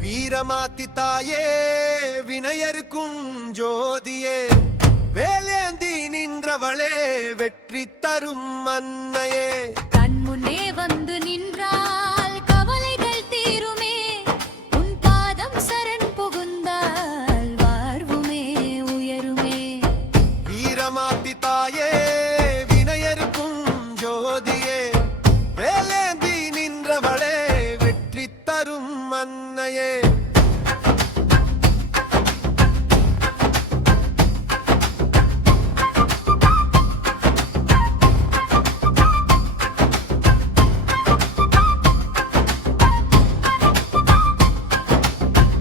வீரமாத்தி தாயே வினையருக்கும் ஜோதியே வேலேந்தி நின்றவளே வெற்றி தரும் அன்னையே கண் முன்னே வந்து நின்றால் கவலைகள் தீருமே உன் பாதம் சரண் புகுந்தால் வாழ்வுமே உயருமே வீரமாத்தி தாயே வினையருக்கும் ஜோதியே வேலேந்தி நின்றவளே வெற்றி தரும் அன்னையே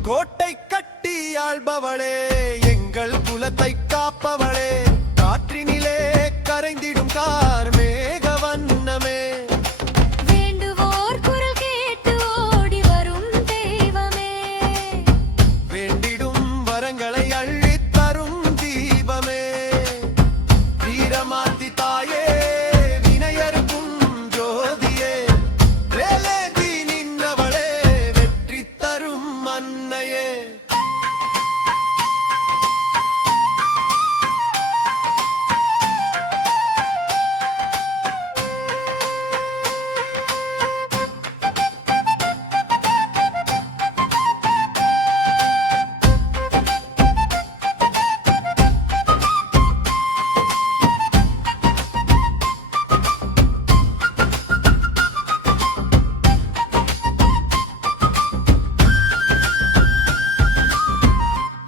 கோட்டை கட்டி ஆள்பவளே எங்கள் குலத்தை காப்பவளே காற்றினிலே கரைந்திடும் கார் மேக வண்ணமே வேண்டுவோர் குரல் கேட்டு ஓடி வரும் தெய்வமே வேண்டிடும் வரங்களை அள்ளித் தரும் தீபமே வீரமாத்தி தாயே வினையருக்கும் ஜோதியே வேலேந்தி நின்றவளே வெற்றி தரும் அன்னையே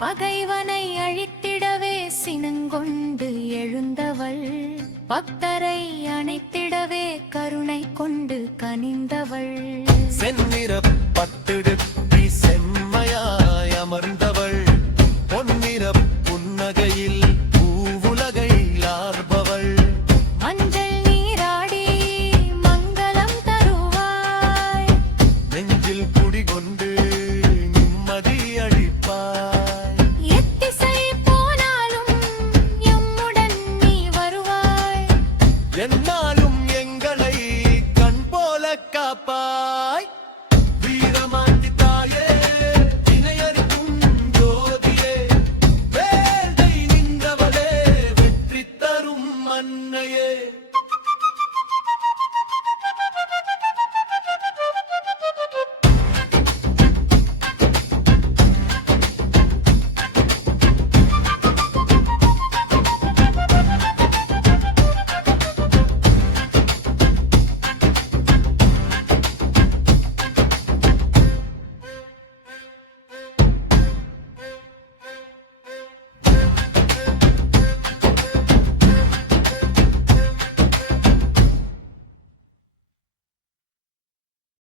பகைவனை அழித்திடவே சினங்கொண்டு எழுந்தவள் பக்தரை அணைத்திடவே கருணை கொண்டு கனிந்தவள் செந்நிற